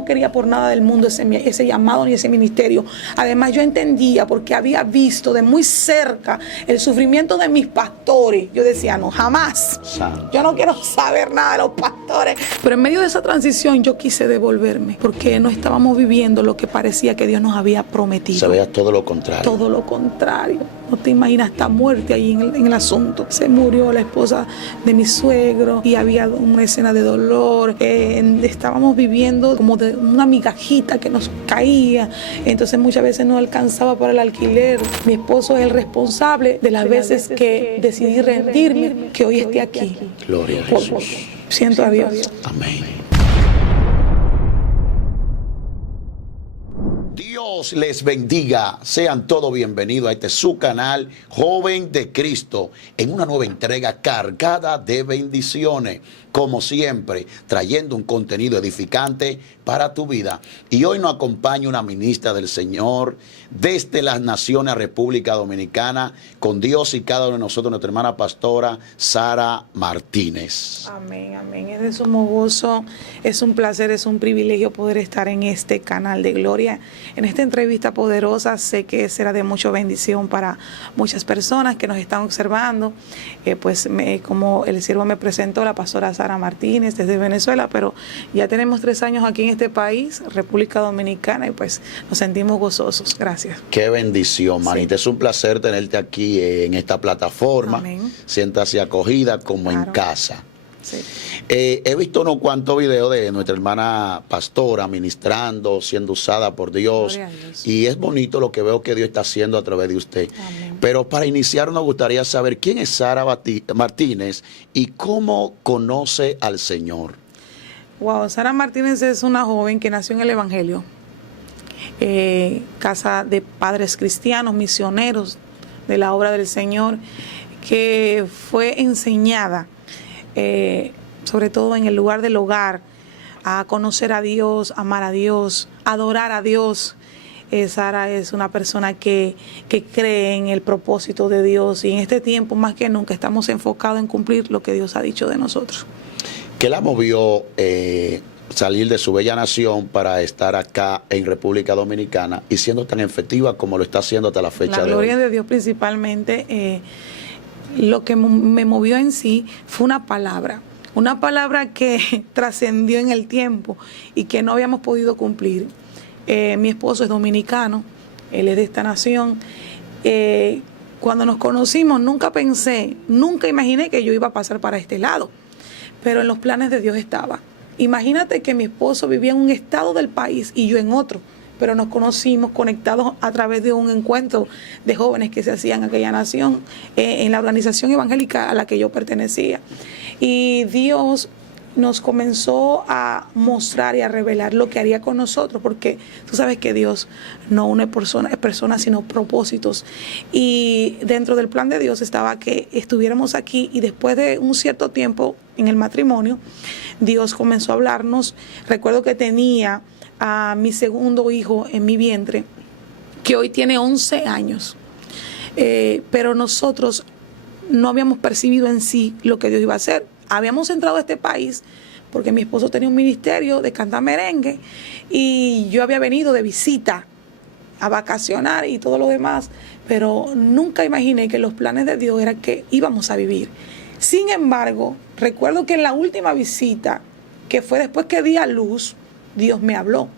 no quería por nada del mundo ese llamado ni ese ministerio. Además, yo entendía, porque había visto de muy cerca el sufrimiento de mis pastores. Yo decía, no, jamás. Yo no quiero saber nada de los pastores. Pero en medio de esa transición yo quise devolverme, porque no estábamos viviendo lo que parecía que Dios nos había prometido. Se veía todo lo contrario. Todo lo contrario. No te imaginas, hasta muerte ahí en el asunto. Se murió la esposa de mi suegro y había una escena de dolor. Estábamos viviendo como de una migajita que nos caía. Entonces muchas veces no alcanzaba para el alquiler. Mi esposo es el responsable de las veces que decidí rendirme, que hoy esté aquí. Gloria a Jesús. Siento a Dios. Amén. Dios les bendiga, sean todos bienvenidos a este su canal Joven de Cristo, en una nueva entrega cargada de bendiciones, como siempre, trayendo un contenido edificante para tu vida. Y hoy nos acompaña una ministra del Señor desde las Naciones, República Dominicana, con Dios y cada uno de nosotros, nuestra hermana pastora Sara Martínez. Amén, amén. Es de sumo gozo, es un placer, es un privilegio poder estar en este canal de gloria, en esta entrevista poderosa. Sé que será de mucha bendición para muchas personas que nos están observando. Como el siervo me presentó, la pastora Sara Martínez desde Venezuela, pero ya tenemos 3 años aquí en este país, República Dominicana, y pues nos sentimos gozosos. Gracias. Qué bendición, manita. Sí. Es un placer tenerte aquí en esta plataforma. Amén. Siéntase acogida como en casa. Sí. He visto unos cuantos videos de nuestra hermana pastora ministrando, siendo usada por Dios, y es bonito lo que veo que Dios está haciendo a través de usted. Amén. Pero para iniciar nos gustaría saber quién es Sara Martínez y cómo conoce al Señor. Wow, Sara Martínez es una joven que nació en el Evangelio, casa de padres cristianos, misioneros de la obra del Señor, que fue enseñada sobre todo en el lugar del hogar, a conocer a Dios, amar a Dios, adorar a Dios. Sara es una persona que cree en el propósito de Dios, y en este tiempo más que nunca estamos enfocados en cumplir lo que Dios ha dicho de nosotros. ¿Qué la movió salir de su bella nación para estar acá en República Dominicana y siendo tan efectiva como lo está haciendo hasta la fecha de hoy? La gloria de Dios principalmente. Lo que me movió en sí fue una palabra que trascendió en el tiempo y que no habíamos podido cumplir. Mi esposo es dominicano, él es de esta nación. Cuando nos conocimos nunca imaginé que yo iba a pasar para este lado, pero en los planes de Dios estaba. Imagínate que mi esposo vivía en un estado del país y yo en otro, pero nos conocimos conectados a través de un encuentro de jóvenes que se hacía en aquella nación, en la organización evangélica a la que yo pertenecía. Y Dios nos comenzó a mostrar y a revelar lo que haría con nosotros, porque tú sabes que Dios no une personas, sino propósitos. Y dentro del plan de Dios estaba que estuviéramos aquí, y después de un cierto tiempo en el matrimonio, Dios comenzó a hablarnos. Recuerdo que tenía a mi segundo hijo en mi vientre, que hoy tiene 11 años, pero nosotros no habíamos percibido en sí lo que Dios iba a hacer. Habíamos entrado a este país porque mi esposo tenía un ministerio de cantar merengue y yo había venido de visita a vacacionar y todo lo demás, pero nunca imaginé que los planes de Dios eran que íbamos a vivir. Sin embargo, recuerdo que en la última visita, que fue después que di a luz, Dios me habló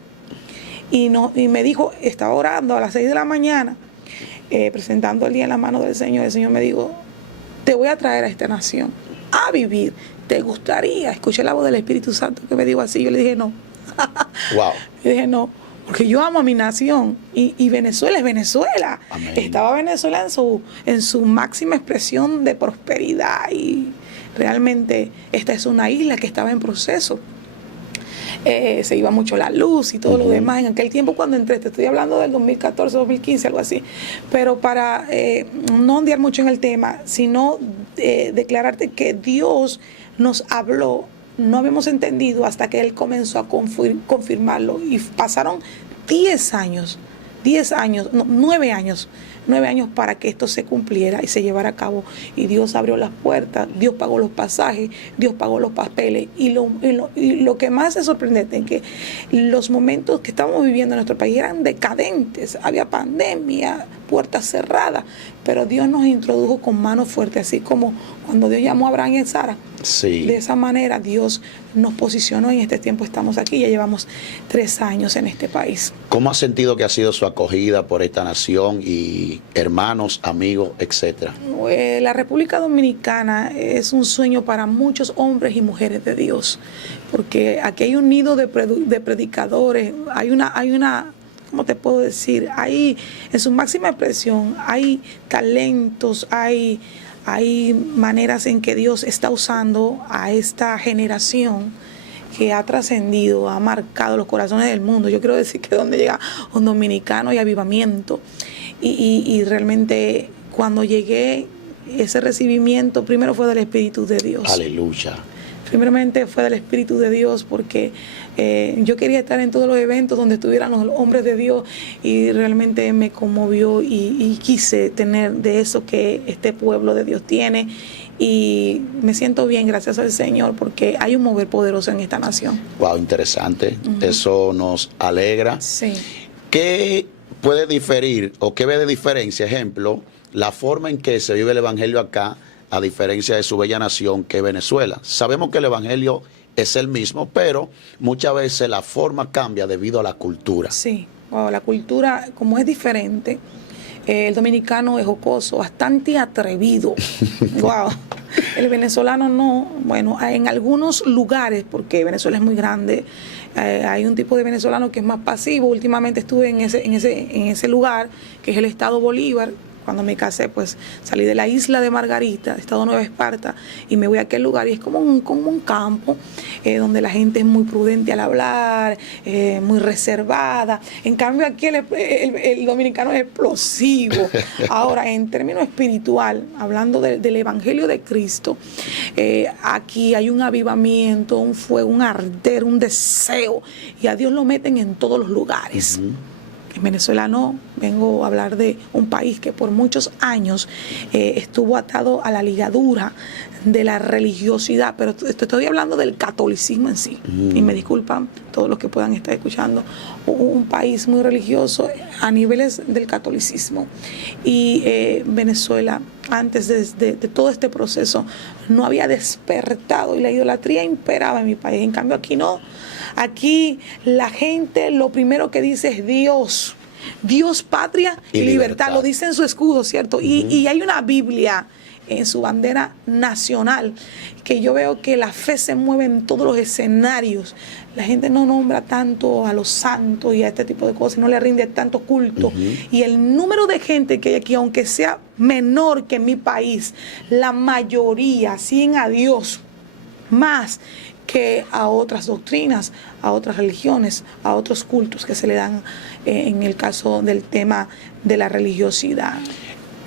y me dijo, estaba orando a las 6 de la mañana, presentando el día en la mano del Señor. El Señor me dijo, te voy a traer a esta nación a vivir, ¿te gustaría? Escuché la voz del Espíritu Santo que me dijo así. Yo le dije no. Wow. Yo dije no, porque yo amo a mi nación, y Venezuela es Venezuela. Amén. Estaba Venezuela en su máxima expresión de prosperidad, y realmente esta es una isla que estaba en proceso. Se iba mucho la luz y todo lo demás en aquel tiempo cuando entré. Te estoy hablando del 2014, 2015, algo así. Pero para no ondear mucho en el tema, sino declararte que Dios nos habló, no habíamos entendido hasta que Él comenzó a confirmarlo. Y pasaron 10 años 10 años, no, 9 años. 9 años para que esto se cumpliera y se llevara a cabo. Y Dios abrió las puertas, Dios pagó los pasajes, Dios pagó los papeles. Y lo que más es sorprendente es que los momentos que estamos viviendo en nuestro país eran decadentes. Había pandemia, puertas cerradas, pero Dios nos introdujo con mano fuerte, así como cuando Dios llamó a Abraham y a Sara. Sí. De esa manera Dios nos posicionó y en este tiempo estamos aquí. Ya llevamos 3 años en este país. ¿Cómo ha sentido que ha sido su acogida por esta nación y hermanos, amigos, etcétera? La República Dominicana es un sueño para muchos hombres y mujeres de Dios, porque aquí hay un nido de predicadores, hay una, ¿cómo te puedo decir? Hay, en su máxima expresión, hay talentos, hay maneras en que Dios está usando a esta generación que ha trascendido, ha marcado los corazones del mundo. Yo quiero decir que donde llega un dominicano hay avivamiento. Y realmente cuando llegué, ese recibimiento primero fue del Espíritu de Dios. Aleluya. Primeramente fue del Espíritu de Dios porque yo quería estar en todos los eventos donde estuvieran los hombres de Dios y realmente me conmovió y quise tener de eso que este pueblo de Dios tiene y me siento bien, gracias al Señor, porque hay un mover poderoso en esta nación. Wow, interesante. Eso nos alegra. Sí. ¿Qué puede diferir o qué ve de diferencia, ejemplo, la forma en que se vive el evangelio acá, a diferencia de su bella nación que es Venezuela? Sabemos que el evangelio es el mismo, pero muchas veces la forma cambia debido a la cultura. Sí, wow, la cultura, como es diferente, el dominicano es jocoso, bastante atrevido. Wow. El venezolano no, bueno, en algunos lugares, porque Venezuela es muy grande, hay un tipo de venezolano que es más pasivo. Últimamente estuve en ese lugar, que es el estado Bolívar. Cuando me casé, pues salí de la isla de Margarita, estado Nueva Esparta, y me voy a aquel lugar y es como un campo donde la gente es muy prudente al hablar, muy reservada. En cambio aquí el dominicano es explosivo. Ahora, en términos espiritual, hablando del Evangelio de Cristo, aquí hay un avivamiento, un fuego, un arder, un deseo, y a Dios lo meten en todos los lugares. En Venezuela no, vengo a hablar de un país que por muchos años estuvo atado a la ligadura de la religiosidad, pero estoy hablando del catolicismo en sí. Y me disculpan todos los que puedan estar escuchando, un país muy religioso a niveles del catolicismo. Y Venezuela, antes de todo este proceso, no había despertado y la idolatría imperaba en mi país. En cambio aquí no. Aquí la gente lo primero que dice es Dios, Dios, patria y libertad. Lo dice en su escudo, ¿cierto? Y hay una Biblia en su bandera nacional que yo veo que la fe se mueve en todos los escenarios. La gente no nombra tanto a los santos y a este tipo de cosas, no le rinde tanto culto. Y el número de gente que hay aquí, aunque sea menor que en mi país, la mayoría siguen a Dios más que a otras doctrinas, a otras religiones, a otros cultos que se le dan en el caso del tema de la religiosidad.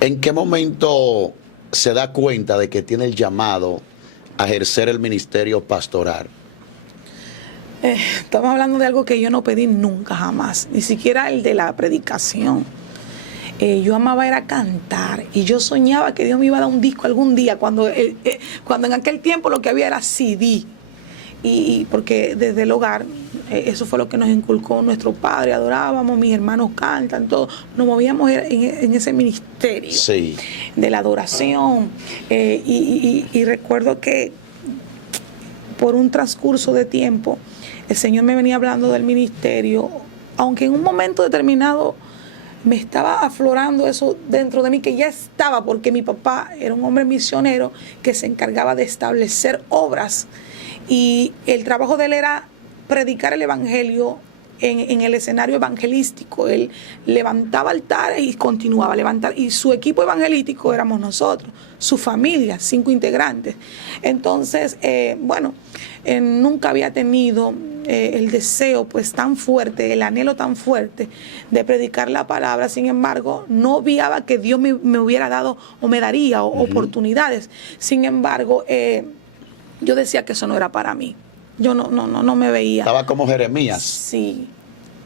¿En qué momento se da cuenta de que tiene el llamado a ejercer el ministerio pastoral? Estamos hablando de algo que yo no pedí nunca, jamás, ni siquiera el de la predicación. Yo amaba era cantar y yo soñaba que Dios me iba a dar un disco algún día, cuando en aquel tiempo lo que había era CD. Y porque desde el hogar, eso fue lo que nos inculcó nuestro padre, adorábamos, mis hermanos cantan, todo, nos movíamos en ese ministerio de la adoración. Y recuerdo que por un transcurso de tiempo, el Señor me venía hablando del ministerio, aunque en un momento determinado me estaba aflorando eso dentro de mí, que ya estaba, porque mi papá era un hombre misionero que se encargaba de establecer obras. Y el trabajo de él era predicar el evangelio en el escenario evangelístico. Él levantaba altares y continuaba a levantar. Y su equipo evangelístico éramos nosotros, su familia, 5 integrantes. Entonces, nunca había tenido el deseo pues tan fuerte, el anhelo tan fuerte de predicar la palabra. Sin embargo, no obviaba que Dios me hubiera dado o me daría oportunidades. Sin embargo, yo decía que eso no era para mí. Yo no me veía. Estaba como Jeremías. Sí.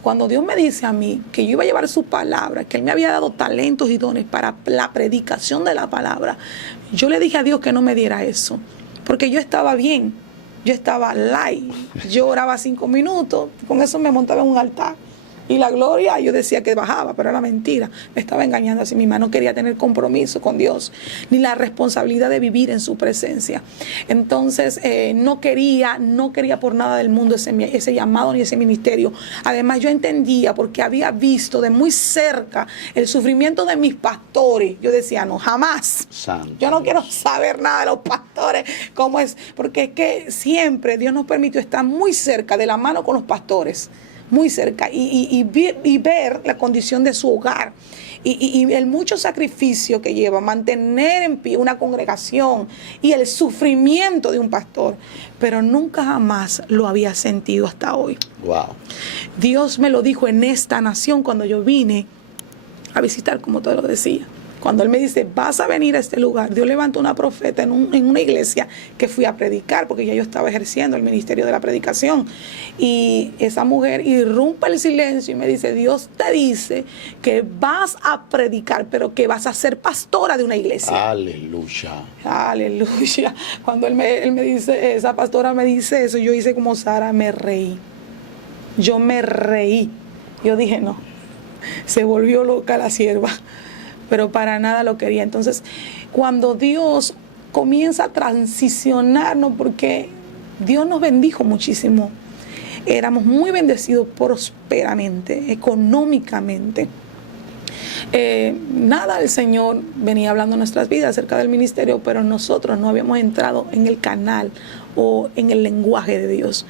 Cuando Dios me dice a mí que yo iba a llevar su palabra, que Él me había dado talentos y dones para la predicación de la palabra, yo le dije a Dios que no me diera eso, porque yo estaba bien, yo estaba light, yo oraba 5 minutos, con eso me montaba en un altar. Y la gloria, yo decía que bajaba, pero era mentira. Me estaba engañando a sí misma. No quería tener compromiso con Dios, ni la responsabilidad de vivir en su presencia. Entonces, no quería por nada del mundo ese llamado ni ese ministerio. Además, yo entendía, porque había visto de muy cerca el sufrimiento de mis pastores. Yo decía, no, jamás. Santo. Yo no quiero saber nada de los pastores, cómo es. Porque es que siempre Dios nos permitió estar muy cerca, de la mano con los pastores. Muy cerca, y ver la condición de su hogar y el mucho sacrificio que lleva mantener en pie una congregación y el sufrimiento de un pastor, pero nunca jamás lo había sentido hasta hoy. Wow. Dios me lo dijo en esta nación cuando yo vine a visitar, como te lo decía. Cuando Él me dice, vas a venir a este lugar, Dios levantó una profeta en una iglesia que fui a predicar, porque ya yo estaba ejerciendo el ministerio de la predicación. Y esa mujer irrumpe el silencio y me dice, Dios te dice que vas a predicar, pero que vas a ser pastora de una iglesia. Aleluya. Aleluya. Cuando él me dice, esa pastora me dice eso, yo hice como Sara, me reí. Yo me reí. Yo dije, no, se volvió loca la sierva. Pero para nada lo quería. Entonces, cuando Dios comienza a transicionarnos, porque Dios nos bendijo muchísimo, éramos muy bendecidos prósperamente, económicamente. Nada, el Señor venía hablando en nuestras vidas acerca del ministerio, pero nosotros no habíamos entrado en el canal o en el lenguaje de Dios.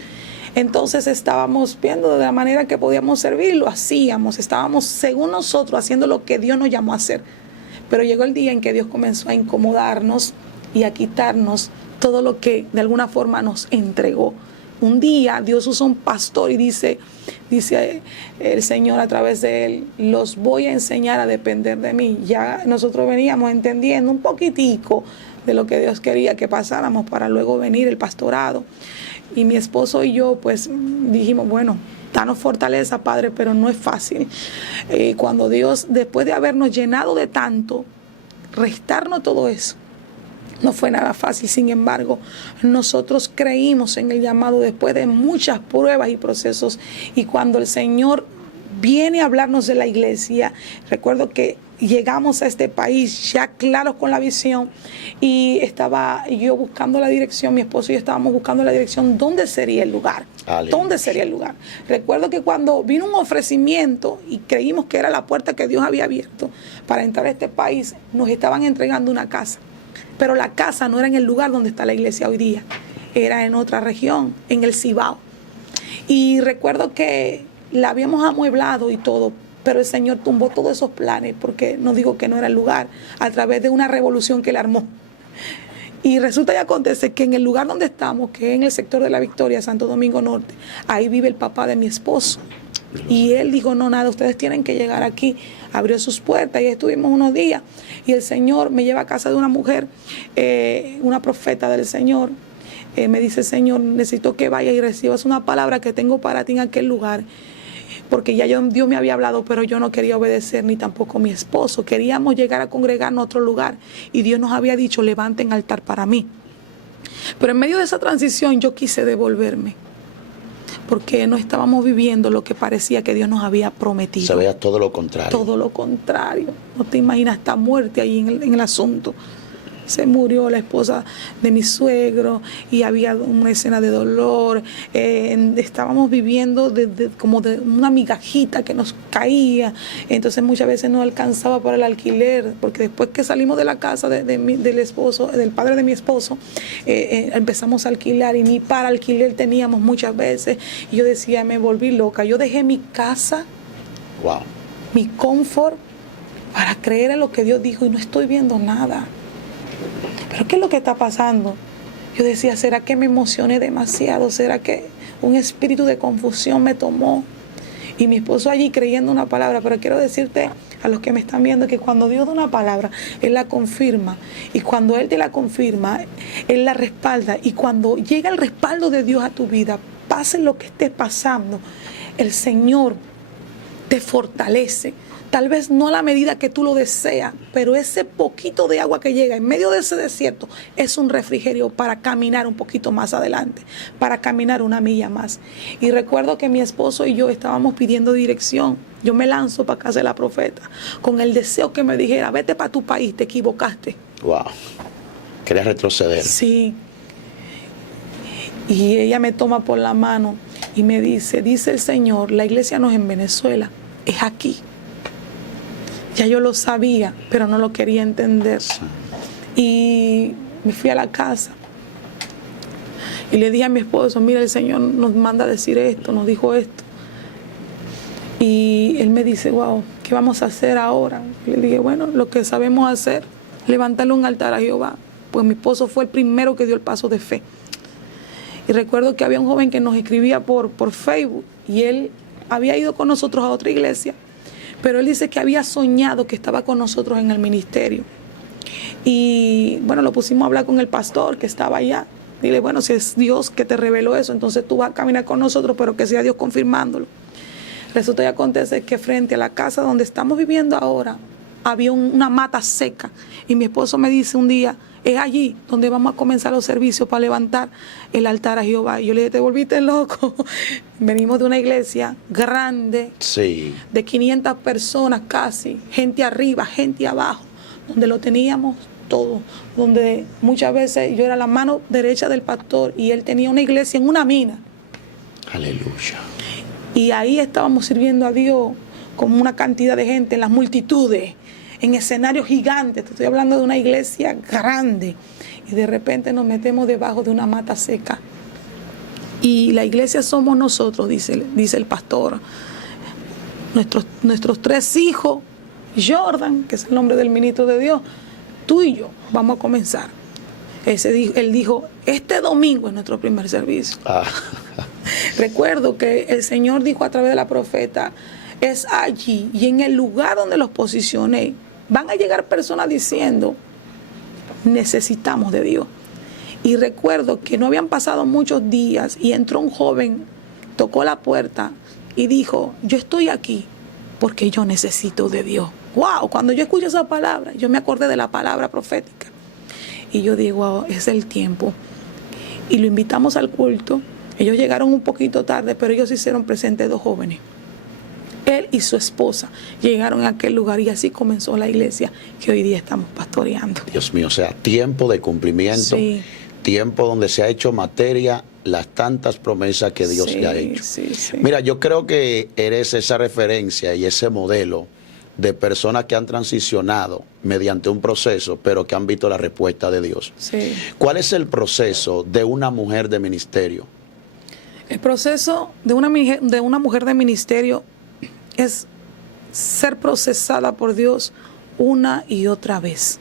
Entonces estábamos viendo de la manera que podíamos servir, lo hacíamos, estábamos según nosotros haciendo lo que Dios nos llamó a hacer. Pero llegó el día en que Dios comenzó a incomodarnos y a quitarnos todo lo que de alguna forma nos entregó. Un día Dios usó un pastor y dice el Señor a través de él, los voy a enseñar a depender de mí. Ya nosotros veníamos entendiendo un poquitico de lo que Dios quería que pasáramos para luego venir el pastorado. Y mi esposo y yo pues dijimos, bueno, danos fortaleza, Padre, pero no es fácil. Cuando Dios, después de habernos llenado de tanto, restarnos todo eso, no fue nada fácil. Sin embargo, nosotros creímos en el llamado después de muchas pruebas y procesos. Y cuando el Señor viene a hablarnos de la iglesia, recuerdo que llegamos a este país ya claros con la visión y estaba yo buscando la dirección, mi esposo y yo estábamos buscando la dirección, ¿dónde sería el lugar? Aleluya. ¿Dónde sería el lugar? Recuerdo que cuando vino un ofrecimiento y creímos que era la puerta que Dios había abierto para entrar a este país, nos estaban entregando una casa, pero la casa no era en el lugar donde está la iglesia hoy día, era en otra región, en el Cibao. Y recuerdo que la habíamos amueblado y todo, pero el Señor tumbó todos esos planes porque nos dijo que no era el lugar a través de una revolución que Él armó. Y resulta y acontece que en el lugar donde estamos, que es en el sector de la Victoria, Santo Domingo Norte, ahí vive el papá de mi esposo. Y él dijo, no, nada, ustedes tienen que llegar aquí. Abrió sus puertas y estuvimos unos días. Y el Señor me lleva a casa de una mujer, una profeta del Señor. Me dice, Señor, necesito que vayas y recibas una palabra que tengo para ti en aquel lugar. Porque ya Dios me había hablado, pero yo no quería obedecer, ni tampoco mi esposo. Queríamos llegar a congregarnos a otro lugar. Y Dios nos había dicho, levanten altar para mí. Pero en medio de esa transición yo quise devolverme. Porque no estábamos viviendo lo que parecía que Dios nos había prometido. Se veía todo lo contrario. Todo lo contrario. No te imaginas, hasta muerte ahí en el asunto. Se murió la esposa de mi suegro y había una escena de dolor. Estábamos viviendo como de una migajita que nos caía. Entonces muchas veces no alcanzaba para el alquiler, porque después que salimos de la casa del esposo, del padre de mi esposo, empezamos a alquilar y ni para alquiler teníamos muchas veces. Y yo decía, me volví loca. Yo dejé mi casa, Wow. mi confort, para creer en lo que Dios dijo y no estoy viendo nada. ¿Pero qué es lo que está pasando? Yo decía, ¿será que me emocioné demasiado? ¿Será que un espíritu de confusión me tomó? Y mi esposo allí creyendo una palabra. Pero quiero decirte a los que me están viendo que cuando Dios da una palabra, Él la confirma. Y cuando Él te la confirma, Él la respalda. Y cuando llega el respaldo de Dios a tu vida, pase lo que esté pasando, el Señor te fortalece. Tal vez no a la medida que tú lo deseas, pero ese poquito de agua que llega en medio de ese desierto es un refrigerio para caminar un poquito más adelante, para caminar una milla más. Y recuerdo que mi esposo y yo estábamos pidiendo dirección. Yo me lanzo para casa de la profeta con el deseo que me dijera, vete para tu país, te equivocaste. Wow. Quería retroceder. Sí. Y ella me toma por la mano y me dice el Señor, la iglesia no es en Venezuela, es aquí. Ya yo lo sabía, pero no lo quería entender. Sí. Y me fui a la casa y le dije a mi esposo, mira, el Señor nos manda a decir esto, nos dijo esto. Y él me dice, wow, ¿qué vamos a hacer ahora? Y le dije, bueno, lo que sabemos hacer, levantarle un altar a Jehová. Pues mi esposo fue el primero que dio el paso de fe. Y recuerdo que había un joven que nos escribía por Facebook y él había ido con nosotros a otra iglesia, pero él dice que había soñado que estaba con nosotros en el ministerio. Y bueno, lo pusimos a hablar con el pastor que estaba allá. Dile, bueno, si es Dios que te reveló eso, entonces tú vas a caminar con nosotros, pero que sea Dios confirmándolo. Resulta y acontece que frente a la casa donde estamos viviendo ahora, había una mata seca. Y mi esposo me dice un día, es allí donde vamos a comenzar los servicios para levantar el altar a Jehová. Y yo le dije, te volviste loco. Venimos de una iglesia grande, Sí. de 500 personas casi, gente arriba, gente abajo, donde lo teníamos todo, donde muchas veces yo era la mano derecha del pastor y él tenía una iglesia en una mina. Aleluya. Y ahí estábamos sirviendo a Dios con una cantidad de gente, en las multitudes, en escenarios gigantes. Te estoy hablando de una iglesia grande. Y de repente nos metemos debajo de una mata seca. Y la iglesia somos nosotros, dice el pastor. Nuestros 3 hijos, Jordan, que es el nombre del ministro de Dios, tú y yo vamos a comenzar. Él dijo, este domingo es nuestro primer servicio. Recuerdo que el Señor dijo a través de la profeta, es allí y en el lugar donde los posicioné, van a llegar personas diciendo, necesitamos de Dios. Y recuerdo que no habían pasado muchos días y entró un joven, tocó la puerta y dijo, yo estoy aquí porque yo necesito de Dios. Wow, cuando yo escucho esa palabra, yo me acordé de la palabra profética. Y yo digo, wow, es el tiempo. Y lo invitamos al culto. Ellos llegaron un poquito tarde, pero ellos se hicieron presentes 2 jóvenes. Él y su esposa llegaron a aquel lugar y así comenzó la iglesia que hoy día estamos pastoreando. Dios mío, o sea, tiempo de cumplimiento, Sí. Tiempo donde se ha hecho materia las tantas promesas que Dios Sí, le ha hecho. sí, sí. Mira, yo creo que eres esa referencia y ese modelo de personas que han transicionado mediante un proceso, pero que han visto la respuesta de Dios. Sí. ¿Cuál es el proceso de una mujer de ministerio? El proceso de una mujer de ministerio es ser procesada por Dios una y otra vez.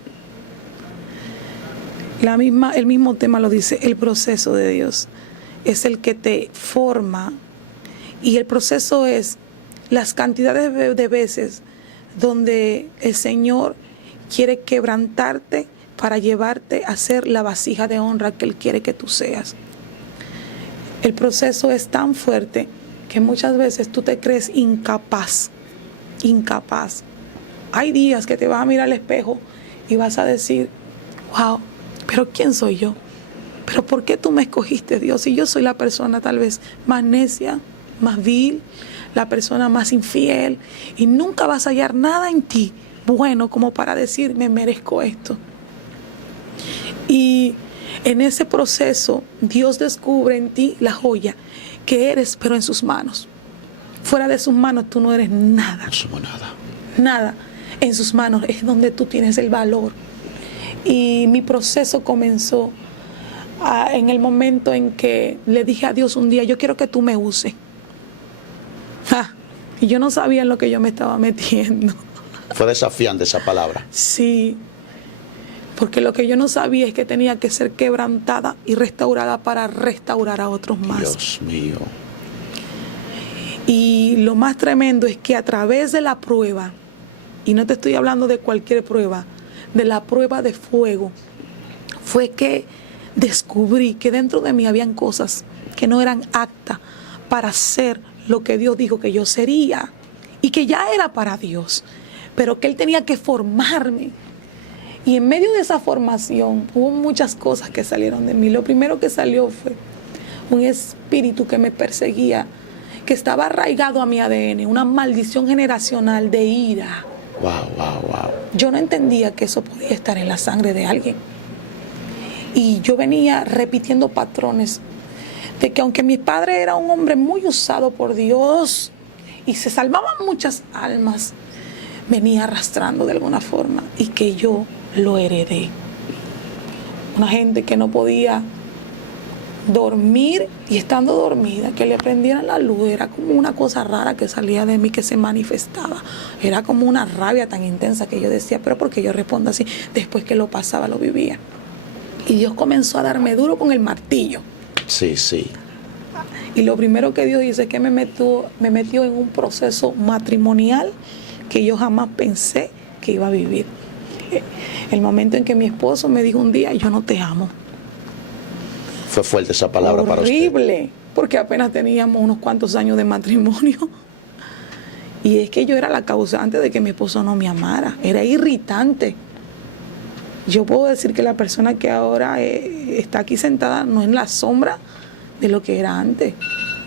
El mismo tema lo dice, el proceso de Dios es el que te forma y el proceso es las cantidades de veces donde el Señor quiere quebrantarte para llevarte a ser la vasija de honra que Él quiere que tú seas. El proceso es tan fuerte que muchas veces tú te crees incapaz. Hay días que te vas a mirar al espejo y vas a decir, wow, pero ¿quién soy yo? ¿Pero por qué tú me escogiste, Dios? Si yo soy la persona tal vez más necia, más vil, la persona más infiel, y nunca vas a hallar nada en ti bueno como para decir, me merezco esto. Y en ese proceso, Dios descubre en ti la joya que eres, pero en sus manos. Fuera de sus manos tú no eres nada. No somos nada. Nada. En sus manos es donde tú tienes el valor. Y mi proceso comenzó en el momento en que le dije a Dios un día, yo quiero que tú me uses. Y yo no sabía en lo que yo me estaba metiendo. Fue desafiante esa palabra. Sí. Porque lo que yo no sabía es que tenía que ser quebrantada y restaurada para restaurar a otros más. Dios mío. Y lo más tremendo es que a través de la prueba, y no te estoy hablando de cualquier prueba, de la prueba de fuego, fue que descubrí que dentro de mí habían cosas que no eran aptas para ser lo que Dios dijo que yo sería. y que ya era para Dios, pero que Él tenía que formarme. Y en medio de esa formación hubo muchas cosas que salieron de mí. Lo primero que salió fue un espíritu que me perseguía, que estaba arraigado a mi ADN, una maldición generacional de ira. Wow. Yo no entendía que eso podía estar en la sangre de alguien. Y yo venía repitiendo patrones de que aunque mi padre era un hombre muy usado por Dios y se salvaban muchas almas, venía arrastrando de alguna forma y que yo lo heredé. Una gente que no podía dormir y estando dormida, que le prendieran la luz, era como una cosa rara que salía de mí, que se manifestaba. Era como una rabia tan intensa que yo decía, pero ¿por qué yo respondo así? Después que lo pasaba, lo vivía. Y Dios comenzó a darme duro con el martillo. Sí. Y lo primero que Dios hizo es que me metió en un proceso matrimonial que yo jamás pensé que iba a vivir. El momento en que mi esposo me dijo un día, yo no te amo. Fue fuerte esa palabra para usted. Horrible, porque apenas teníamos unos cuantos años de matrimonio. Y es que yo era la causante de que mi esposo no me amara. Era irritante. Yo puedo decir que la persona que ahora está aquí sentada no es la sombra de lo que era antes.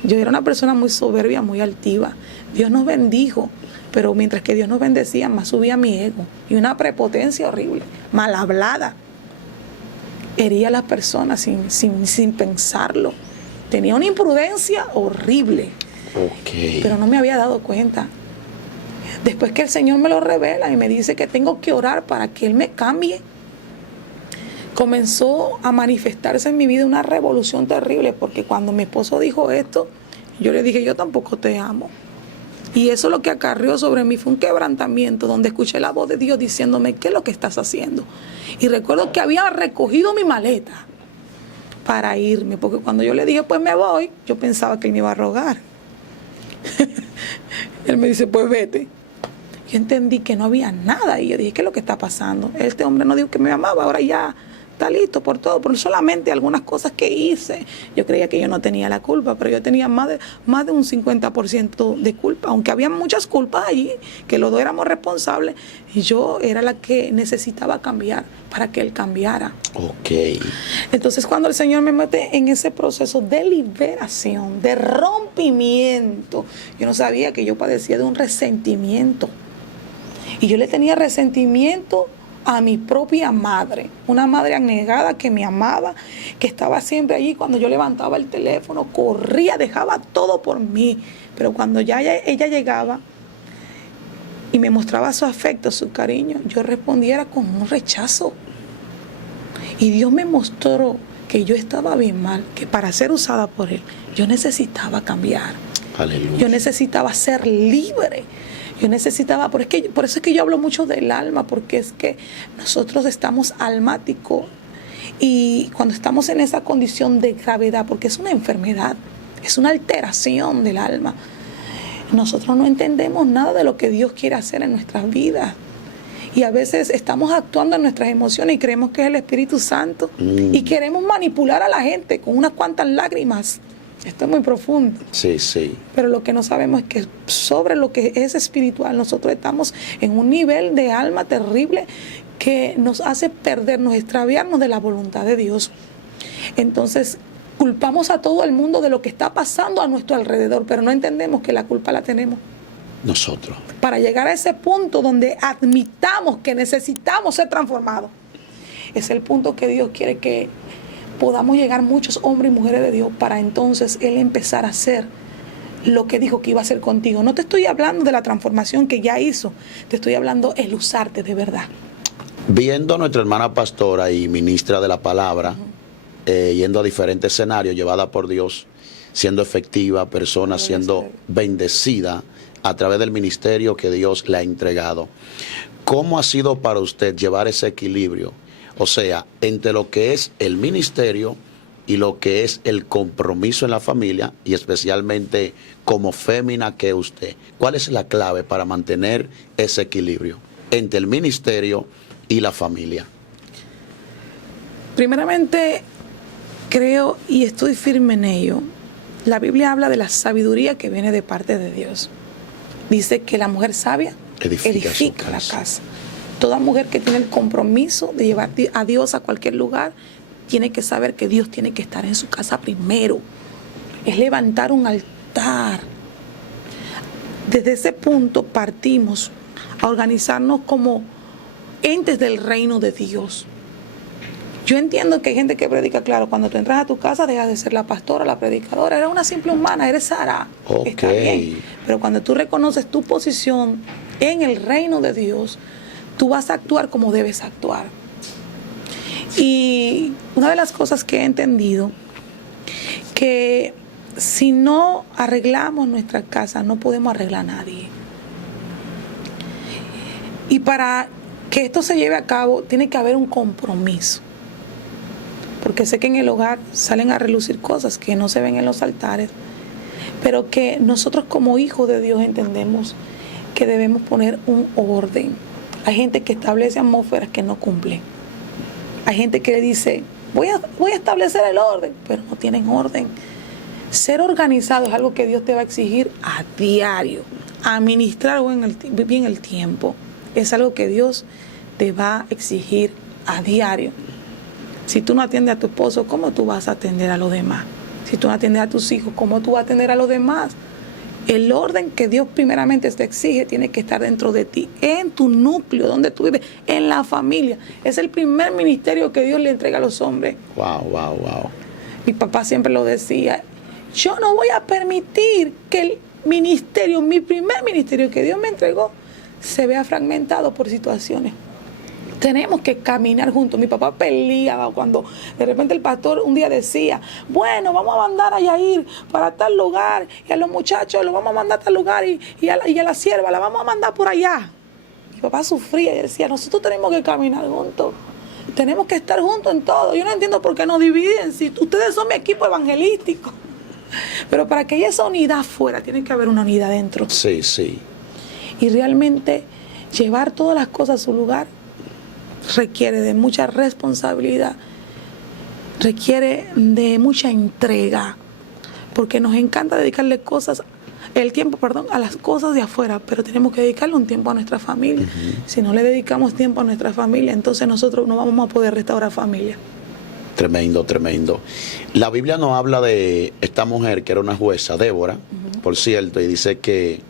Yo era una persona muy soberbia, muy altiva. Dios nos bendijo, pero mientras que Dios nos bendecía, más subía mi ego. Y una prepotencia horrible, mal hablada. Hería a las personas sin pensarlo. Tenía una imprudencia horrible. Pero no me había dado cuenta. Después que el Señor me lo revela y me dice que tengo que orar para que Él me cambie, comenzó a manifestarse en mi vida una revolución terrible, porque cuando mi esposo dijo esto, yo le dije, yo tampoco te amo. Y eso lo que acarrió sobre mí fue un quebrantamiento, donde escuché la voz de Dios diciéndome, ¿qué es lo que estás haciendo? Y recuerdo que había recogido mi maleta para irme, porque cuando yo le dije, pues me voy, yo pensaba que él me iba a rogar. Él me dice, pues vete. Yo entendí que no había nada y yo dije, ¿qué es lo que está pasando? Este hombre no dijo que me amaba, ahora ya está listo por todo, por solamente algunas cosas que hice. Yo creía que yo no tenía la culpa, pero yo tenía más de un 50% de culpa, aunque había muchas culpas allí, que los dos éramos responsables, y yo era la que necesitaba cambiar para que él cambiara. Entonces, cuando el Señor me mete en ese proceso de liberación, de rompimiento, yo no sabía que yo padecía de un resentimiento, y yo le tenía resentimiento a mi propia madre, una madre anegada que me amaba, que estaba siempre allí. Cuando yo levantaba el teléfono, corría, dejaba todo por mí, pero cuando ya ella llegaba y me mostraba su afecto, su cariño, yo respondiera con un rechazo. Y Dios me mostró que yo estaba bien mal, que para ser usada por Él, yo necesitaba cambiar. Aleluya. Yo necesitaba ser libre. Yo necesitaba, por eso es que yo hablo mucho del alma, porque es que nosotros estamos almáticos y cuando estamos en esa condición de gravedad, porque es una enfermedad, es una alteración del alma, nosotros no entendemos nada de lo que Dios quiere hacer en nuestras vidas. Y a veces estamos actuando en nuestras emociones y creemos que es el Espíritu Santo y queremos manipular a la gente con unas cuantas lágrimas. Esto es muy profundo. Sí. Pero lo que no sabemos es que sobre lo que es espiritual, nosotros estamos en un nivel de alma terrible que nos hace perdernos, extraviarnos de la voluntad de Dios. Entonces, culpamos a todo el mundo de lo que está pasando a nuestro alrededor, pero no entendemos que la culpa la tenemos nosotros. Para llegar a ese punto donde admitamos que necesitamos ser transformados, es el punto que Dios quiere que podamos llegar muchos hombres y mujeres de Dios, para entonces Él empezar a hacer lo que dijo que iba a hacer contigo. No te estoy hablando de la transformación que ya hizo, te estoy hablando el usarte de verdad. Viendo a nuestra hermana pastora y ministra de la palabra, yendo a diferentes escenarios, llevada por Dios, siendo efectiva, persona siendo bendecida a través del ministerio que Dios le ha entregado. ¿Cómo ha sido para usted llevar ese equilibrio? O sea, entre lo que es el ministerio y lo que es el compromiso en la familia, y especialmente como fémina que usted. ¿Cuál es la clave para mantener ese equilibrio entre el ministerio y la familia? Primeramente, creo y estoy firme en ello. La Biblia habla de la sabiduría que viene de parte de Dios. dice que la mujer sabia edifica la casa. Toda mujer que tiene el compromiso de llevar a Dios a cualquier lugar, tiene que saber que Dios tiene que estar en su casa primero. Es levantar un altar. Desde ese punto partimos a organizarnos como entes del reino de Dios. Yo entiendo que hay gente que predica, claro, cuando tú entras a tu casa dejas de ser la pastora, la predicadora, eres una simple humana, eres Sara. Está bien. Pero cuando tú reconoces tu posición en el reino de Dios, tú vas a actuar como debes actuar. Y una de las cosas que he entendido, que si no arreglamos nuestra casa, no podemos arreglar a nadie. Y para que esto se lleve a cabo, tiene que haber un compromiso. Porque sé que en el hogar salen a relucir cosas que no se ven en los altares, pero que nosotros como hijos de Dios entendemos que debemos poner un orden. Hay gente que establece atmósferas que no cumplen. Hay gente que dice, voy a establecer el orden, pero no tienen orden. Ser organizado es algo que Dios te va a exigir a diario. Administrar bien el tiempo es algo que Dios te va a exigir a diario. Si tú no atiendes a tu esposo, ¿cómo tú vas a atender a los demás? Si tú no atiendes a tus hijos, ¿cómo tú vas a atender a los demás? El orden que Dios primeramente te exige tiene que estar dentro de ti, en tu núcleo, donde tú vives, en la familia. Es el primer ministerio que Dios le entrega a los hombres. Wow. Mi papá siempre lo decía, yo no voy a permitir que el ministerio, mi primer ministerio que Dios me entregó, se vea fragmentado por situaciones. Tenemos que caminar juntos. Mi papá peleaba cuando de repente el pastor un día decía, bueno, vamos a mandar a Yair para tal lugar, y a los muchachos los vamos a mandar a tal lugar, y a la sierva la vamos a mandar por allá. Mi papá sufría y decía, nosotros tenemos que caminar juntos. Tenemos que estar juntos en todo. Yo no entiendo por qué nos dividen. Si ustedes son mi equipo evangelístico. Pero para que haya esa unidad fuera, tiene que haber una unidad dentro. Sí. Y realmente llevar todas las cosas a su lugar requiere de mucha responsabilidad, requiere de mucha entrega, porque nos encanta dedicarle tiempo a las cosas de afuera, pero tenemos que dedicarle un tiempo a nuestra familia. Si no le dedicamos tiempo a nuestra familia, entonces nosotros no vamos a poder restaurar familia. Tremendo. La Biblia nos habla de esta mujer que era una jueza, Débora, por cierto, y dice que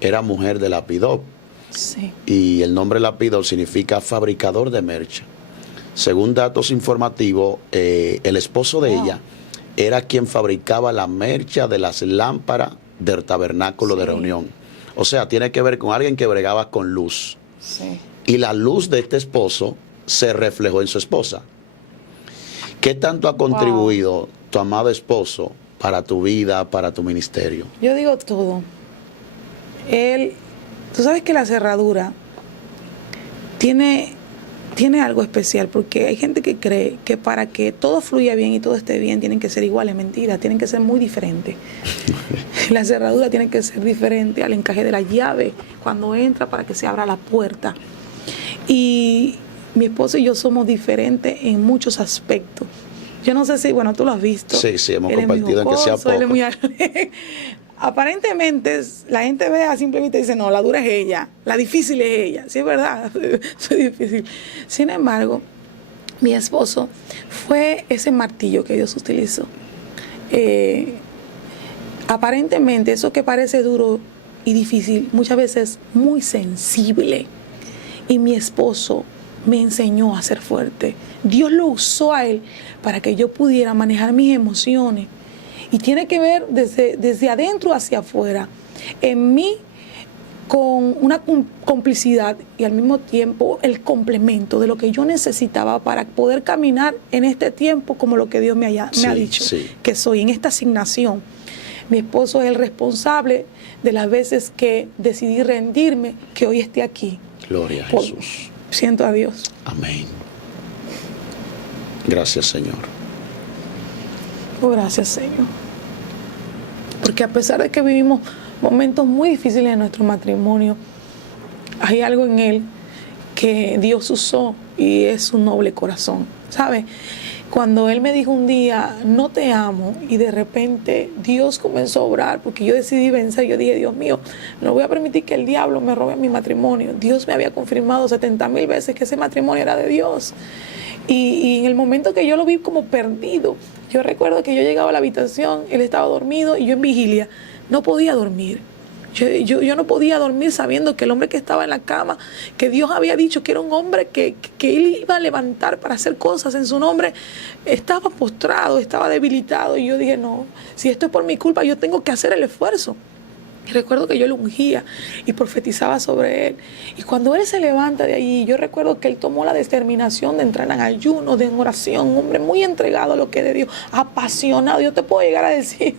era mujer de Lapidot. Sí. Y el nombre Lapidot significa fabricador de mercha. Según datos informativos, el esposo de ella era quien fabricaba la mercha de las lámparas del tabernáculo de reunión. O sea, tiene que ver con alguien que bregaba con luz. Sí. Y la luz de este esposo se reflejó en su esposa. ¿Qué tanto ha contribuido tu amado esposo para tu vida, para tu ministerio? Yo digo todo. Tú sabes que la cerradura tiene algo especial, porque hay gente que cree que para que todo fluya bien y todo esté bien tienen que ser iguales. Mentira, tienen que ser muy diferentes. La cerradura tiene que ser diferente al encaje de la llave cuando entra para que se abra la puerta. Y mi esposo y yo somos diferentes en muchos aspectos. Yo no sé si, bueno, tú lo has visto. Sí, hemos compartido en que sea poco. Él es muy alegre. Aparentemente la gente ve a simple vista y dice, no, la dura es ella, la difícil es ella. Sí, es verdad, soy difícil. Sin embargo, mi esposo fue ese martillo que Dios utilizó. Aparentemente eso que parece duro y difícil, muchas veces muy sensible. Y mi esposo me enseñó a ser fuerte. Dios lo usó a él para que yo pudiera manejar mis emociones. Y tiene que ver desde adentro hacia afuera. En mí, con una complicidad y al mismo tiempo el complemento de lo que yo necesitaba para poder caminar en este tiempo como lo que Dios me ha dicho que soy, en esta asignación. Mi esposo es el responsable de las veces que decidí rendirme, que hoy esté aquí. Gloria a Jesús. Siento a Dios. Amén. Gracias, Señor. Oh, gracias, Señor. Porque a pesar de que vivimos momentos muy difíciles en nuestro matrimonio, hay algo en él que Dios usó y es su noble corazón. ¿Sabes? Cuando él me dijo un día, no te amo, y de repente Dios comenzó a obrar, porque yo decidí vencer, yo dije, Dios mío, no voy a permitir que el diablo me robe mi matrimonio. Dios me había confirmado 70,000 veces que ese matrimonio era de Dios. Y en el momento que yo lo vi como perdido, yo recuerdo que yo llegaba a la habitación, él estaba dormido y yo en vigilia, no podía dormir. Yo no podía dormir sabiendo que el hombre que estaba en la cama, que Dios había dicho que era un hombre que él iba a levantar para hacer cosas en su nombre, estaba postrado, estaba debilitado. Y yo dije, no, si esto es por mi culpa, yo tengo que hacer el esfuerzo. Y recuerdo que yo lo ungía y profetizaba sobre él. Y cuando él se levanta de allí, yo recuerdo que él tomó la determinación de entrar en ayuno, en oración, un hombre muy entregado a lo que es de Dios, apasionado. Yo te puedo llegar a decir,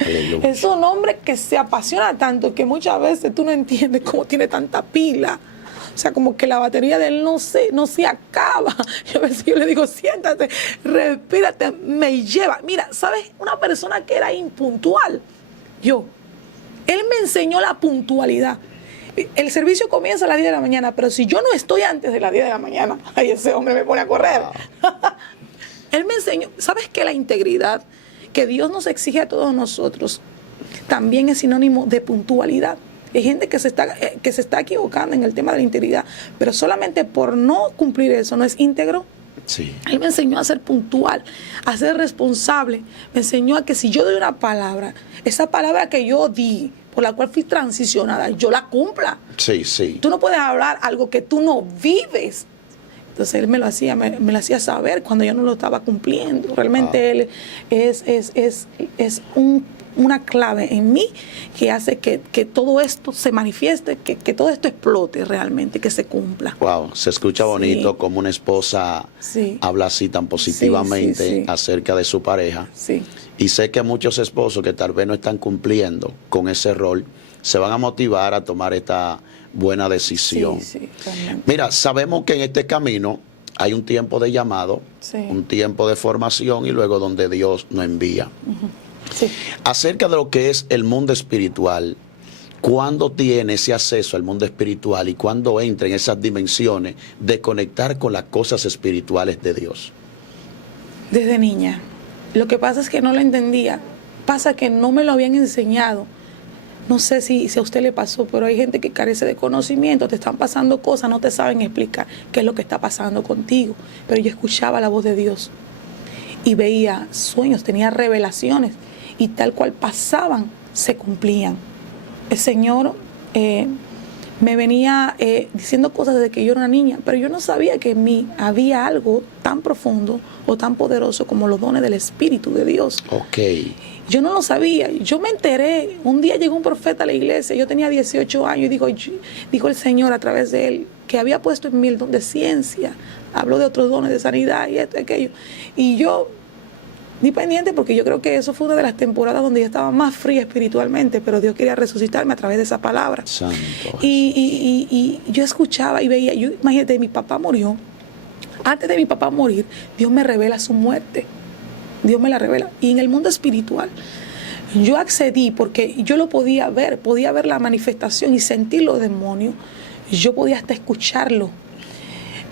Aleluya. es un hombre que se apasiona tanto que muchas veces tú no entiendes cómo tiene tanta pila. O sea, como que la batería de él no se acaba. Yo a veces yo le digo, siéntate, respírate, me lleva. Mira, ¿sabes? Una persona que era impuntual. Él me enseñó la puntualidad. El servicio comienza a las 10 de la mañana, pero si yo no estoy antes de las 10 de la mañana, ay, ese hombre me pone a correr. Él me enseñó, ¿sabes qué? La integridad que Dios nos exige a todos nosotros también es sinónimo de puntualidad. Hay gente que se está equivocando en el tema de la integridad, pero solamente por no cumplir eso no es íntegro. Sí. Él me enseñó a ser puntual, a ser responsable. Me enseñó a que si yo doy una palabra, esa palabra que yo di, por la cual fui transicionada, yo la cumpla. Sí, sí. Tú no puedes hablar algo que tú no vives. Entonces él me lo hacía saber cuando yo no lo estaba cumpliendo. Realmente él es una clave en mí que hace que todo esto se manifieste, que todo esto explote realmente, que se cumpla. Wow, se escucha bonito Sí. como una esposa Sí. habla así tan positivamente Sí, sí, sí. acerca de su pareja. Sí. Y sé que muchos esposos que tal vez no están cumpliendo con ese rol se van a motivar a tomar esta buena decisión. Sí, realmente. Mira, sabemos que en este camino hay un tiempo de llamado, Sí. un tiempo de formación y luego donde Dios nos envía. Sí. Acerca de lo que es el mundo espiritual, ¿cuándo tiene ese acceso al mundo espiritual y cuándo entra en esas dimensiones de conectar con las cosas espirituales de Dios? Desde niña. Lo que pasa es que no lo entendía. Pasa que no me lo habían enseñado. No sé si a usted le pasó, pero hay gente que carece de conocimiento, te están pasando cosas, no te saben explicar qué es lo que está pasando contigo. Pero yo escuchaba la voz de Dios y veía sueños, tenía revelaciones y tal cual pasaban, se cumplían. El Señor me venía diciendo cosas desde que yo era una niña, pero yo no sabía que en mí había algo tan profundo o tan poderoso como los dones del Espíritu de Dios. Ok. Yo no lo sabía. Yo me enteré. Un día llegó un profeta a la iglesia. Yo tenía 18 años y dijo el Señor a través de él que había puesto en mí el don de ciencia. Habló de otros dones de sanidad y esto y aquello. Y yo ni pendiente porque yo creo que eso fue una de las temporadas donde yo estaba más fría espiritualmente, pero Dios quería resucitarme a través de esa palabra. Santo. Y yo escuchaba y veía. Imagínate, mi papá murió. Antes de mi papá morir, Dios me revela su muerte. Dios me la revela. Y en el mundo espiritual, yo accedí porque yo lo podía ver la manifestación y sentir los demonios. Yo podía hasta escucharlo.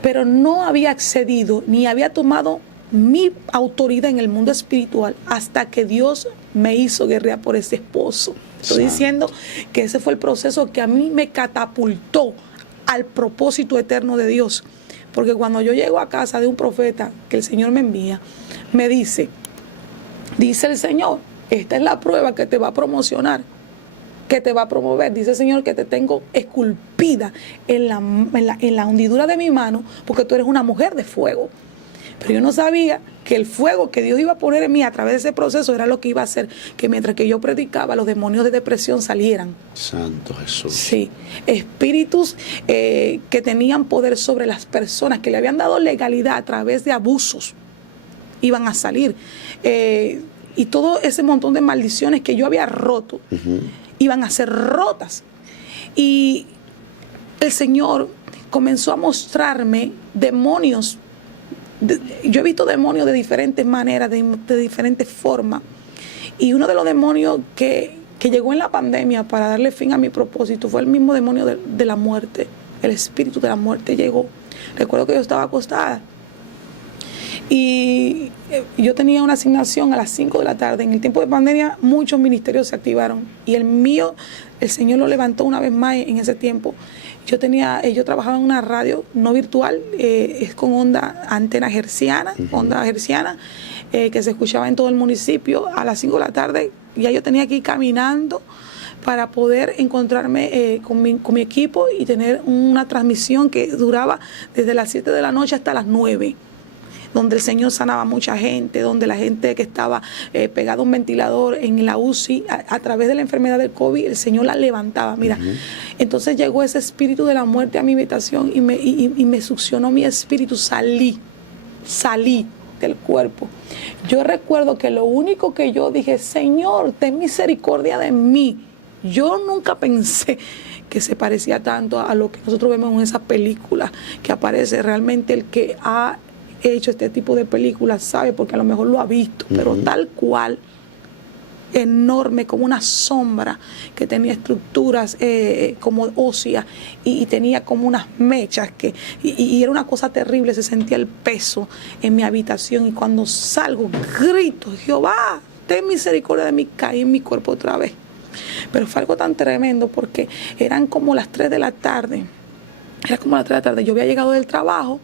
Pero no había accedido ni había tomado mi autoridad en el mundo espiritual hasta que Dios me hizo guerrear por ese esposo. Estoy diciendo que ese fue el proceso que a mí me catapultó al propósito eterno de Dios. Porque cuando yo llego a casa de un profeta que el Señor me envía, me dice el Señor, esta es la prueba que te va a promocionar, que te va a promover. Dice el Señor que te tengo esculpida en la hundidura de mi mano porque tú eres una mujer de fuego. Pero yo no sabía que el fuego que Dios iba a poner en mí a través de ese proceso era lo que iba a hacer que mientras que yo predicaba los demonios de depresión salieran. Santo Jesús. Sí, espíritus que tenían poder sobre las personas, que le habían dado legalidad a través de abusos, iban a salir. Y todo ese montón de maldiciones que yo había roto, iban a ser rotas. Y el Señor comenzó a mostrarme demonios. Yo he visto demonios de diferentes maneras, de diferentes formas. Y uno de los demonios que llegó en la pandemia para darle fin a mi propósito fue el mismo demonio de la muerte. El espíritu de la muerte llegó. Recuerdo que yo estaba acostada Y yo tenía una asignación a las 5 de la tarde. En el tiempo de pandemia muchos ministerios se activaron y el mío, el Señor lo levantó una vez más en ese tiempo. Yo trabajaba en una radio no virtual, es con antena hertziana, onda hertziana, que se escuchaba en todo el municipio. A las 5 de la tarde ya yo tenía que ir caminando para poder encontrarme con mi equipo y tener una transmisión que duraba desde las 7 de la noche hasta las 9, donde el Señor sanaba a mucha gente, donde la gente que estaba pegada a un ventilador en la UCI, a través de la enfermedad del COVID, el Señor la levantaba. Mira, entonces llegó ese espíritu de la muerte a mi habitación y me succionó mi espíritu, salí del cuerpo. Yo recuerdo que lo único que yo dije, Señor, ten misericordia de mí. Yo nunca pensé que se parecía tanto a lo que nosotros vemos en esas películas que aparece. Realmente el que ha hecho este tipo de películas sabe, porque a lo mejor lo ha visto, pero tal cual, enorme, como una sombra que tenía estructuras como óseas y tenía como unas mechas y era una cosa terrible. Se sentía el peso en mi habitación y cuando salgo grito, Jehová, ten misericordia de mí, caí en mi cuerpo otra vez. Pero fue algo tan tremendo porque eran como las 3 de la tarde. Era como las 3 de la tarde. Yo había llegado del trabajo,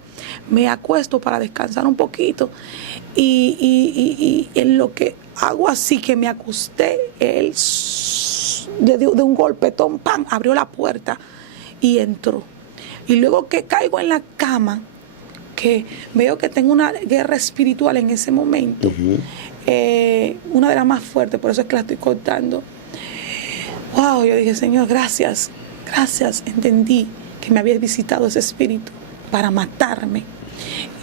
me acuesto para descansar un poquito y en lo que hago así que me acosté, él de un golpetón, ¡pam!, abrió la puerta y entró. Y luego que caigo en la cama, que veo que tengo una guerra espiritual en ese momento, una de las más fuertes, por eso es que la estoy contando. Wow, yo dije, Señor, gracias, entendí que me habías visitado ese espíritu para matarme.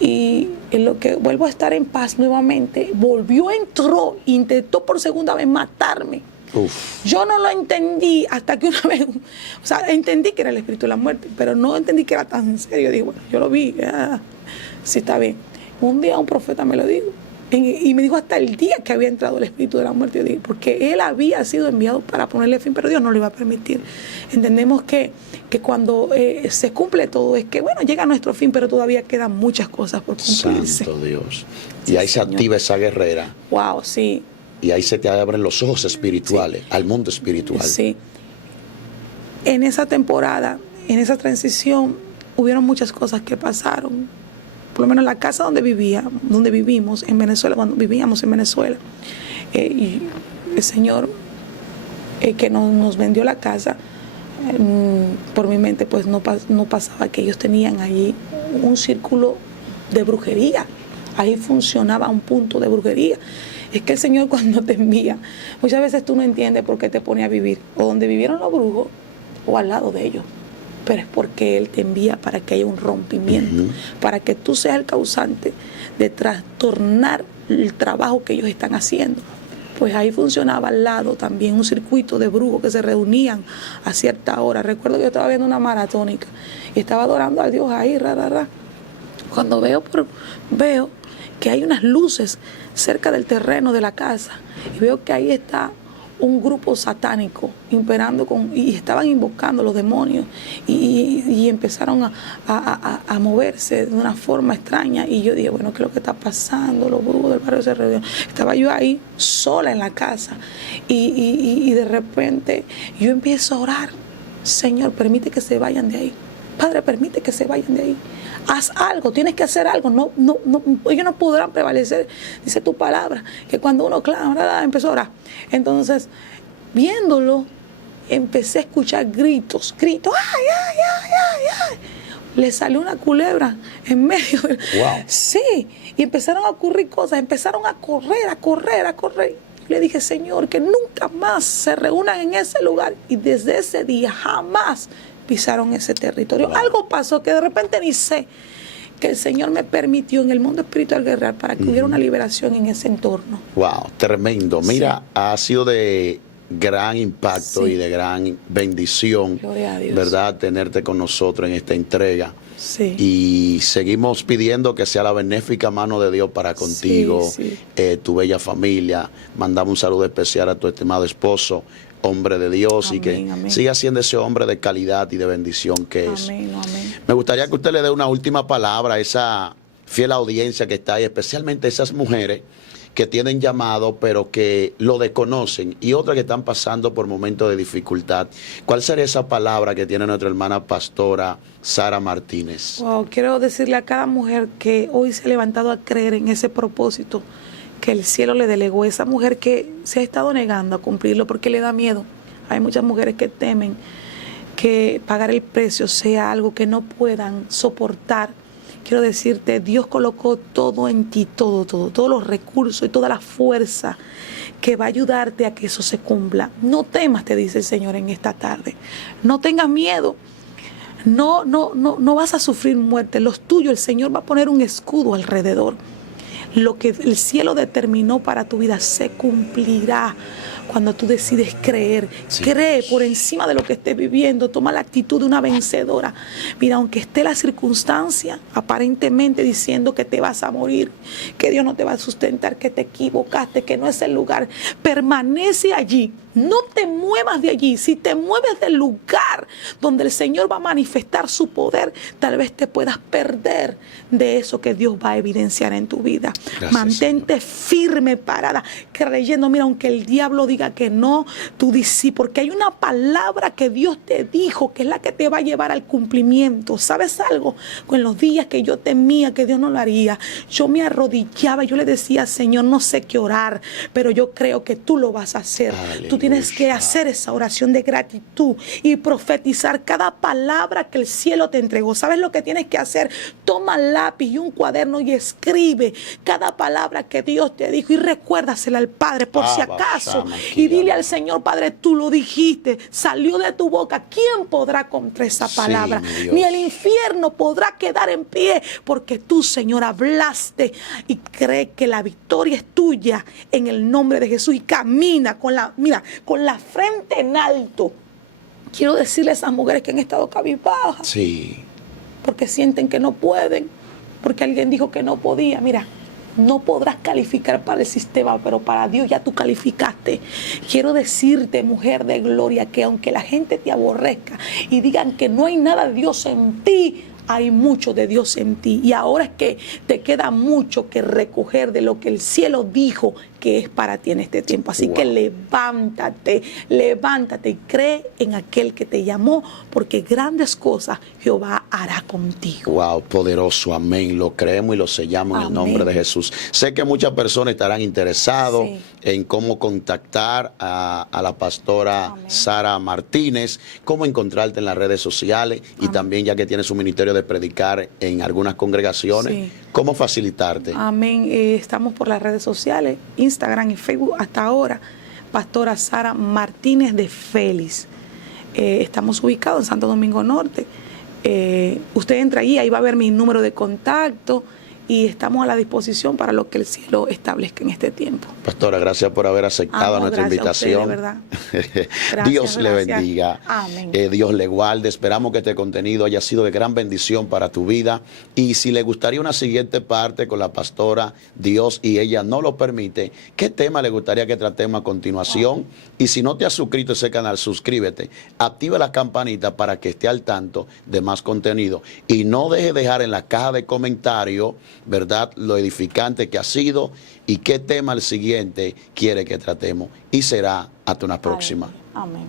Y en lo que vuelvo a estar en paz nuevamente, entró, intentó por segunda vez matarme. Uf. Yo no lo entendí hasta que una vez, o sea, entendí que era el espíritu de la muerte, pero no entendí que era tan serio. Dije, bueno, yo lo vi, sí está bien. Un día un profeta me lo dijo. Y me dijo hasta el día que había entrado el espíritu de la muerte. Yo dije, porque él había sido enviado para ponerle fin, pero Dios no lo iba a permitir. Entendemos que cuando se cumple todo, es que bueno, llega nuestro fin, pero todavía quedan muchas cosas por cumplirse. Santo Dios. Y ahí se activa esa guerrera. Wow, sí. Y ahí se te abren los ojos espirituales, al mundo espiritual. Sí. En esa temporada, en esa transición, hubieron muchas cosas que pasaron. Por lo menos la casa donde vivimos en Venezuela, cuando vivíamos en Venezuela, y el Señor que nos vendió la casa, por mi mente pues no pasaba que ellos tenían allí un círculo de brujería. Ahí funcionaba un punto de brujería. Es que el Señor cuando te envía, muchas veces tú no entiendes por qué te pone a vivir, o donde vivieron los brujos, o al lado de ellos. Pero es porque Él te envía para que haya un rompimiento, para que tú seas el causante de trastornar el trabajo que ellos están haciendo. Pues ahí funcionaba al lado también un circuito de brujos que se reunían a cierta hora. Recuerdo que yo estaba viendo una maratónica y estaba adorando a Dios ahí, Cuando veo que hay unas luces cerca del terreno de la casa y veo que ahí está un grupo satánico imperando y estaban invocando los demonios y empezaron a moverse de una forma extraña y yo dije, bueno, ¿qué es lo que está pasando? Los brujos del barrio se reunieron. Estaba yo ahí sola en la casa y de repente yo empiezo a orar, Señor, permite que se vayan de ahí. Padre, permite que se vayan de ahí. Haz algo, tienes que hacer algo. No, ellos no podrán prevalecer. Dice tu palabra, que cuando uno clama, empezó a orar. Entonces, viéndolo, empecé a escuchar gritos. ¡Ay, ay, ay, ay, ay! Le salió una culebra en medio. Wow. Sí, y empezaron a ocurrir cosas, empezaron a correr. Le dije, Señor, que nunca más se reúnan en ese lugar. Y desde ese día jamás pisaron ese territorio. Wow. Algo pasó que de repente ni sé, que el Señor me permitió en el mundo espiritual guerrear para que hubiera una liberación en ese entorno. Wow, tremendo. Mira, sí, ha sido de gran impacto, sí, y de gran bendición, gloria a Dios, ¿verdad?, tenerte con nosotros en esta entrega. Sí. Y seguimos pidiendo que sea la benéfica mano de Dios para contigo, sí, sí, tu bella familia. Mandamos un saludo especial a tu estimado esposo, hombre de Dios, amén, y que amén, siga siendo ese hombre de calidad y de bendición que es. Amén, amén. Me gustaría que usted le dé una última palabra a esa fiel audiencia que está ahí, especialmente esas mujeres que tienen llamado pero que lo desconocen y otras que están pasando por momentos de dificultad. ¿Cuál sería esa palabra que tiene nuestra hermana pastora Sara Martínez? Wow, quiero decirle a cada mujer que hoy se ha levantado a creer en ese propósito que el cielo le delegó, esa mujer que se ha estado negando a cumplirlo porque le da miedo. Hay muchas mujeres que temen que pagar el precio sea algo que no puedan soportar. Quiero decirte, Dios colocó todo en ti, todos los recursos y toda la fuerza que va a ayudarte a que eso se cumpla. No temas, te dice el Señor en esta tarde. No tengas miedo. No vas a sufrir muerte. Los tuyos, el Señor va a poner un escudo alrededor. Lo que el cielo determinó para tu vida se cumplirá cuando tú decides creer. Sí. Cree por encima de lo que estés viviendo. Toma la actitud de una vencedora. Mira, aunque esté la circunstancia aparentemente diciendo que te vas a morir, que Dios no te va a sustentar, que te equivocaste, que no es el lugar, permanece allí. No te muevas de allí. Si te mueves del lugar donde el Señor va a manifestar su poder, tal vez te puedas perder de eso que Dios va a evidenciar en tu vida. Gracias, mantente firme, parada, creyendo. Mira, aunque el diablo diga que no, tú dices sí, porque hay una palabra que Dios te dijo, que es la que te va a llevar al cumplimiento. ¿Sabes algo? Con los días que yo temía que Dios no lo haría, yo me arrodillaba, yo le decía, Señor, no sé qué orar, pero yo creo que tú lo vas a hacer. Aleluya. Tú tienes que hacer esa oración de gratitud y profetizar cada palabra que el cielo te entregó. ¿Sabes lo que tienes que hacer? Toma lápiz y un cuaderno y escribe cada palabra que Dios te dijo y recuérdasela al Padre por si acaso. Y dile al Señor, Padre, tú lo dijiste, salió de tu boca. ¿Quién podrá contra esa palabra? Sí, ni el infierno podrá quedar en pie, porque tú, Señor, hablaste y cree que la victoria es tuya en el nombre de Jesús y camina con la frente en alto. Quiero decirle a esas mujeres que han estado cabizbajas, sí, porque sienten que no pueden, porque alguien dijo que no podía. Mira, no podrás calificar para el sistema, pero para Dios ya tú calificaste. Quiero decirte, mujer de gloria, que aunque la gente te aborrezca y digan que no hay nada de Dios en ti, hay mucho de Dios en ti. Y ahora es que te queda mucho que recoger de lo que el cielo dijo que es para ti en este tiempo. Así que levántate y cree en aquel que te llamó, porque grandes cosas Jehová hará contigo. Wow, poderoso, amén. Lo creemos y lo sellamos en el nombre de Jesús. Sé que muchas personas estarán interesados en cómo contactar a la pastora Sara Martínez, cómo encontrarte en las redes sociales y también, ya que tienes un ministerio de predicar en algunas congregaciones, cómo facilitarte. Amén. Estamos por las redes sociales, Instagram y Facebook hasta ahora, pastora Sara Martínez de Félix. Estamos ubicados en Santo Domingo Norte. Usted entra ahí va a ver mi número de contacto y estamos a la disposición para lo que el cielo establezca en este tiempo. Pastora, gracias por haber aceptado nuestra invitación. A usted, de verdad. Dios le bendiga. Amén. Dios le guarde. Esperamos que este contenido haya sido de gran bendición para tu vida. Y si le gustaría una siguiente parte con la pastora, Dios y ella no lo permite, ¿qué tema le gustaría que tratemos a continuación? Y si no te has suscrito a ese canal, suscríbete. Activa la campanita para que esté al tanto de más contenido. Y no deje de dejar en la caja de comentarios, ¿verdad?, lo edificante que ha sido y qué tema el siguiente quiere que tratemos. Y será hasta una próxima. Amén.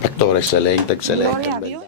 Pastor, excelente. Gloria a Dios.